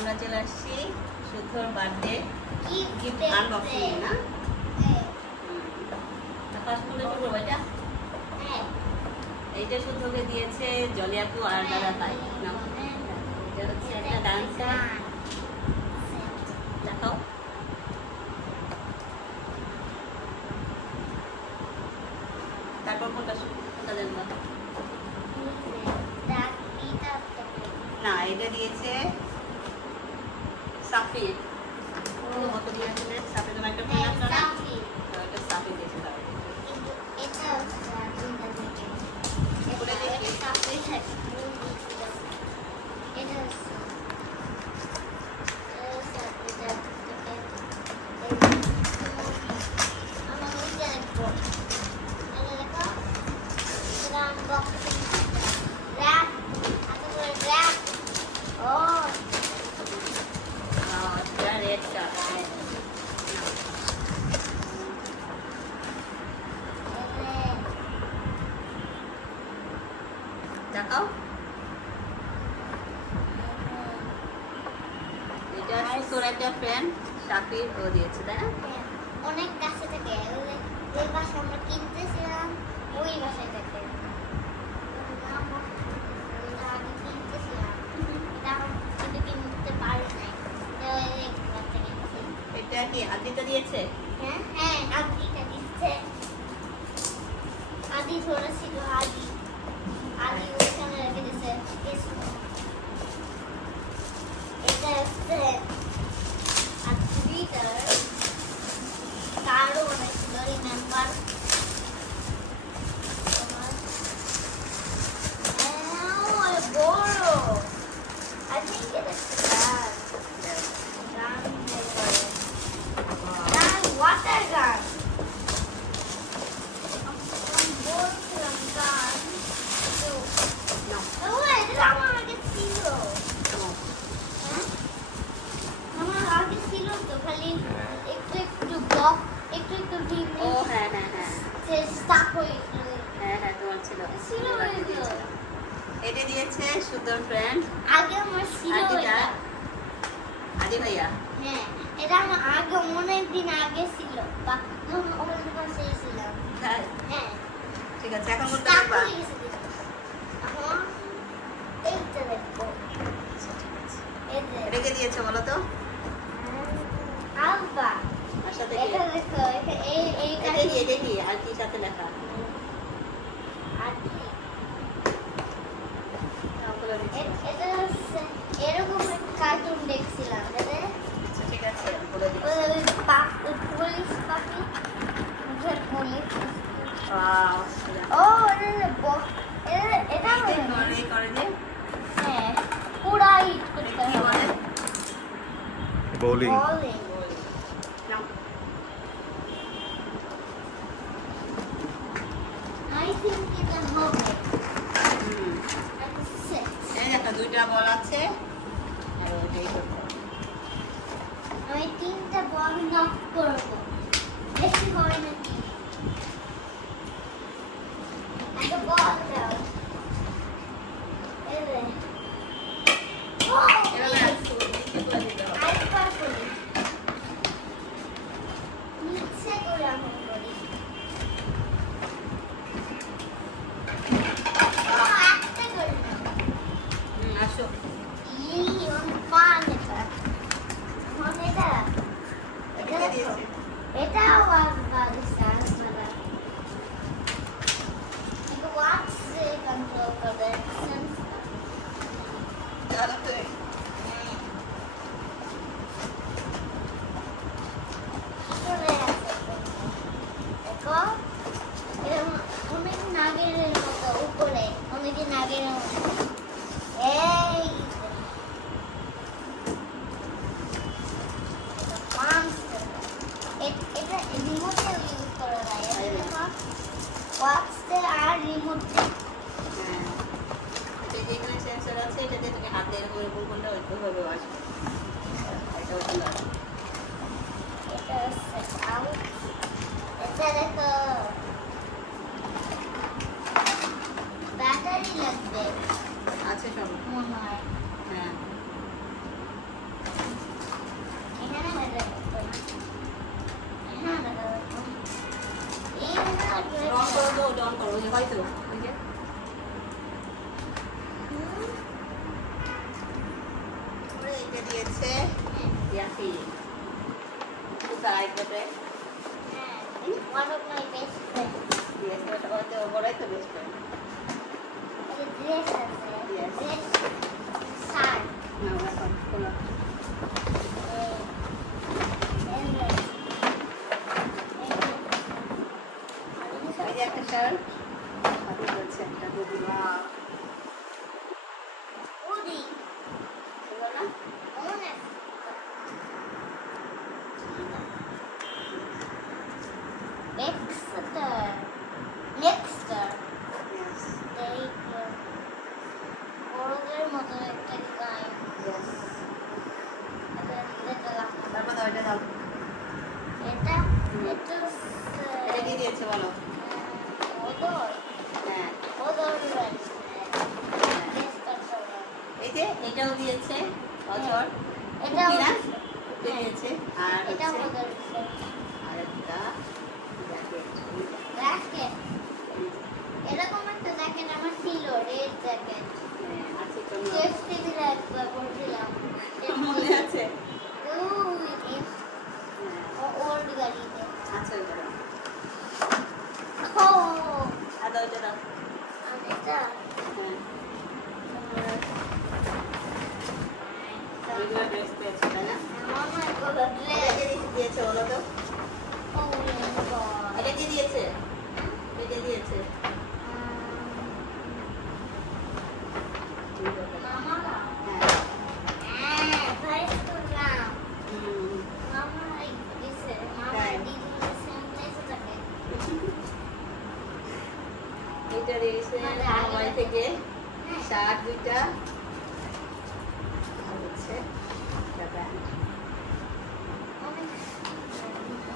আমরা চলে আসছি শুদ্ধর বার্থডে গিফট আনবক্সিং না? ফার্স্ট কোনটা শুরু করবো? এটা এইটা শুদ্ধকে দিয়েছে জলি আপু আর দাদা তাই না? এটা হচ্ছে একটা ডান্সার। দেখাও। তারপর কোনটা জানবা? না, এটা দিয়েছে সাফির। কত দিয়েছে সাফির? তোমার একটা ফোন আছে না? এটা সাফির দিয়েছে। দেখাও। এটা তোর একটা ফ্রেন্ড শাকির ও দিয়েছে তাই না? অনেক কাছে থেকে যে বাসা আমরা কিনতেছিলাম ওই বাসায় থেকে এটা কি আদিতা দিয়েছে? হ্যাঁ আদিতা দিচ্ছে। আদি ধরেছিল আদি ওখানে রেখে দিয়েছে। এটা হচ্ছে আদিতার কার্ডও বানাইছিল রিমেম্বার। বড় I think it is bad. Gun, water gun. এটা দিয়েছে সুন্দর ফ্রেন্ড আগে আমার ছিল এটা আদি ভাইয়া। হ্যাঁ এটা আমার আগে অনেক দিন আগে ছিল বা যখন ওর কাছে ছিলাম। হ্যাঁ ঠিক আছে, এখন বলতে পারবা পারবা? এখন এইটা দেখো। এটা কে দিয়েছে বলো তো? আলবা। আর সাথে কি? এটা দেখো, এটা কি আর কি সাথে লেখা? আর কি? এটা এরকম একটা কার্টুন দেখছিলাম যাতে। আচ্ছা ঠিক আছে, বলে দিই। পুলিশ পাখি পুলিশ। ওয়াও, ও এটা করে যে হ্যাঁ পুরা হিট করতে কি বলে? বোলিং। নাও। I think এটা হবে। এই একটা দুইটা বল আছে আর ওইটাই করতে হবে। আমি তিনটা বল নক করব। দেখি হয় নাকি। একটা বল দাও। এই রে। ও এভাবে আসছে, নিচে করে দিতে হবে। আরেকবার করি। নিচে করে আমি করি। একটা করি না। আসো। এটা কে দিয়েছে? এটা Afghanistan वाला इनको वाट से कंट्रोल कर दे জানো তো देखो অনেক নাগের মতো উপরে অনেক নাগের মতো এই এটা রিমোটে ইউজ করা যায় এটা ওয়াটসে আর রিমোটে হ্যাঁ, এটা যেখানে সেন্সর আছে এটাতে তুমি হাত দিয়ে এরকম এরকম করলে ওইভাবে আসবে। এটা হচ্ছে এটা সেট আউট এটা দেখো ব্যাটারি লাগবে আছে সব। মনে হয় হ্যাঁ হচ্ছে ইয়াফি সাইড করে one of my best friends. Yes, but ওতে বড়াই তো বেস্ট ফ্রেন্ড The dress আছে Yes. dress shirt না এখন কোনো এই যে একটা শার্ট হাতে হচ্ছে একটা বুবুলা Udi. সুন্দর না Nexter. Yes. বড়দের মতো একটা ডিজাইন Yes. এটা তারপর তো ওইটা দাও এটা এটা এটা কি দিয়েছে বলো ওদর হ্যাঁ ওদর এই যে এটাও দিয়েছে অজর এটা কি না দিয়েছে আর এটা হচ্ছে ওদর আরেকটা জ্যাকেট জ্যাকেট এরকম একটা জ্যাকেট আমার ছিল রেড জ্যাকেট আছে তো সেফটি দিলে একবার পড়ছিলাম মনে আছে ওল্ড গাড়িতে আচ্ছা ওইটা দাও ও আর দাও ওইটা দাও এটা হ্যাঁ এইগুলো ড্রেস পেয়েছে তাই না আমার কোনো এটা ড্রেস কে দিয়েছে বলো তো ও গড এটা কে দিয়েছে এটা দিয়েছে মামা হ্যাঁ ফাইস করলাম হুম মামা দিছে মামা তাই? দিদি সেম প্লেসে থাকে এটা দিয়েছে মোবাইল থেকে শার্ট দুইটা আর হচ্ছে একটা প্যান্ট অনেক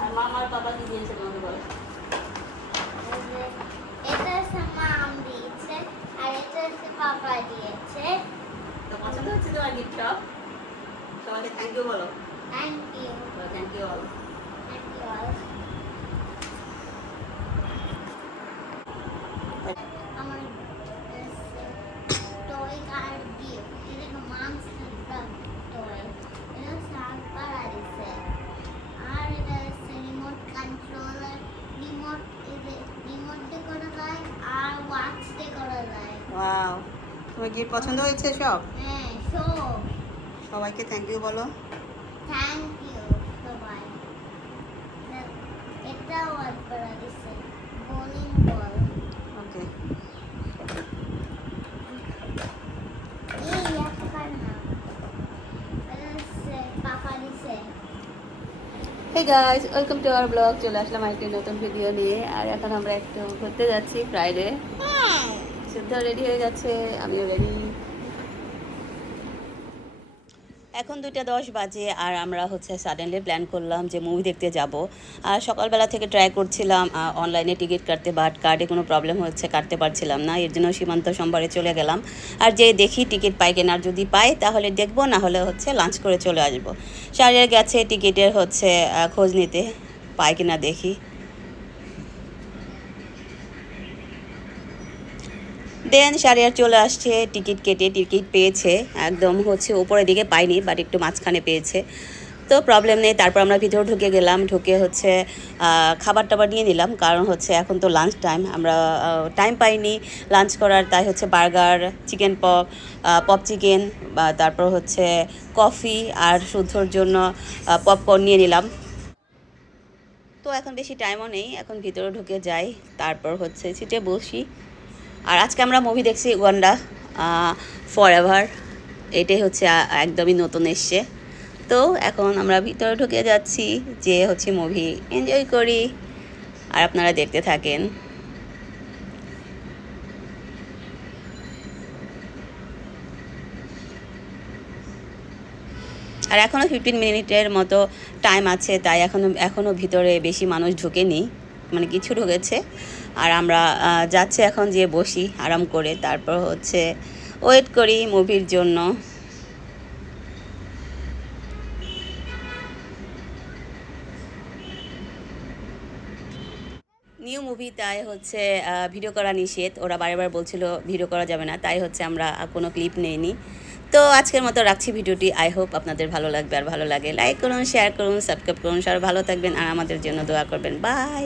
আর মামার বাবা কি দিয়েছে তোমাকে বলো এটা হচ্ছে মাম দিয়েছে আর এটা হচ্ছে পাপা দিয়েছে তো পছন্দ হচ্ছে তোমার গিফট সব সবাইকে থ্যাংক ইউ বলো thank you thank you all all আমার টয় কার গিফট এটা মামস টয় এটা সাত পারা দিছে আর এটা হচ্ছে রিমোট কন্ট্রোলার রিমোট রিমোট দিয়ে করা যায় আর ওয়াচ দিয়ে করা যায় ওয়াও তোমার গিফট পছন্দ হয়েছে সব হ্যাঁ সো সবাইকে থ্যাংক ইউ বলো থ্যাংক ইউ সবাই এটা ওয়াচ করা দিছে বোলিং বল ওকে এই একটা না এটা হচ্ছে পাপা দিছে hey guys welcome to our blog চলে আসলাম আরেকটি নতুন ভিডিও নিয়ে আর এখন আমরা একটু ঘুরতে যাচ্ছি ফ্রাইডে শুদ্ধ রেডি হয়ে গেছে আমিও রেডি এখন 2:10 বাজে আর আমরা হচ্ছে সাডেনলি প্ল্যান করলাম যে মুভি দেখতে যাব আর সকালবেলা থেকে ট্রাই করছিলাম অনলাইনে টিকিট কাটতে বাট কার্ডে কোনো প্রবলেম হচ্ছে কাটতে পারছিলাম না এর জন্য সীমান্ত সোমবারে চলে গেলাম আর যে দেখি টিকিট পাই কিনা যদি পাই তাহলে দেখবো না হলে হচ্ছে লাঞ্চ করে চলে আসবো শারিয়ার গেছে টিকিটের হচ্ছে খোঁজ নিতে পাই কিনা দেখি দেন শারিয়ার চলে আসছে টিকিট কেটে টিকিট পেয়েছে একদম হচ্ছে উপরের দিকে পাইনি বাট একটু মাঝখানে পেয়েছে তো প্রবলেম নেই তারপর আমরা ভিতরে ঢুকে গেলাম ঢুকে হচ্ছে খাবার টাবার নিয়ে নিলাম কারণ হচ্ছে এখন তো লাঞ্চ টাইম আমরা টাইম পাইনি লাঞ্চ করার তাই হচ্ছে বার্গার চিকেন পপ চিকেন তারপর হচ্ছে কফি আর শুদ্ধর জন্য পপকর্ন নিয়ে নিলাম তো এখন বেশি টাইমও নেই এখন ভিতরে ঢুকে যাই তারপর হচ্ছে সিটে বসি আর আজকে আমরা মুভি দেখছি ওয়ান্ডা ফরএভার এটাই হচ্ছে একদমই নতুন এসছে তো এখন আমরা ভিতরে ঢুকে যাচ্ছি যে হচ্ছে মুভি এনজয় করি আর আপনারা দেখতে থাকেন আর এখনও 15 মিনিটের মতো টাইম আছে তাই এখনও ভিতরে বেশি মানুষ ঢুকেনি মানে কিছু ঢুকেছে আর আমরা যাচ্ছি এখন যে বসি আরাম করে তারপর হচ্ছে ওয়েট করি মুভির জন্য নিউ মুভি তাই হচ্ছে ভিডিও করা নিষেধ ওরা বারবার বলছিল ভিডিও করা যাবে না তাই হচ্ছে আমরা কোনো ক্লিপ নেইনি তো আজকের মতো রাখছি ভিডিওটি। আই হোপ আপনাদের ভালো লাগবে, আর ভালো লাগে লাইক করুন, শেয়ার করুন, সাবস্ক্রাইব করুন। সবাই ভালো থাকবেন আর আমাদের জন্য দোয়া করবেন। বাই।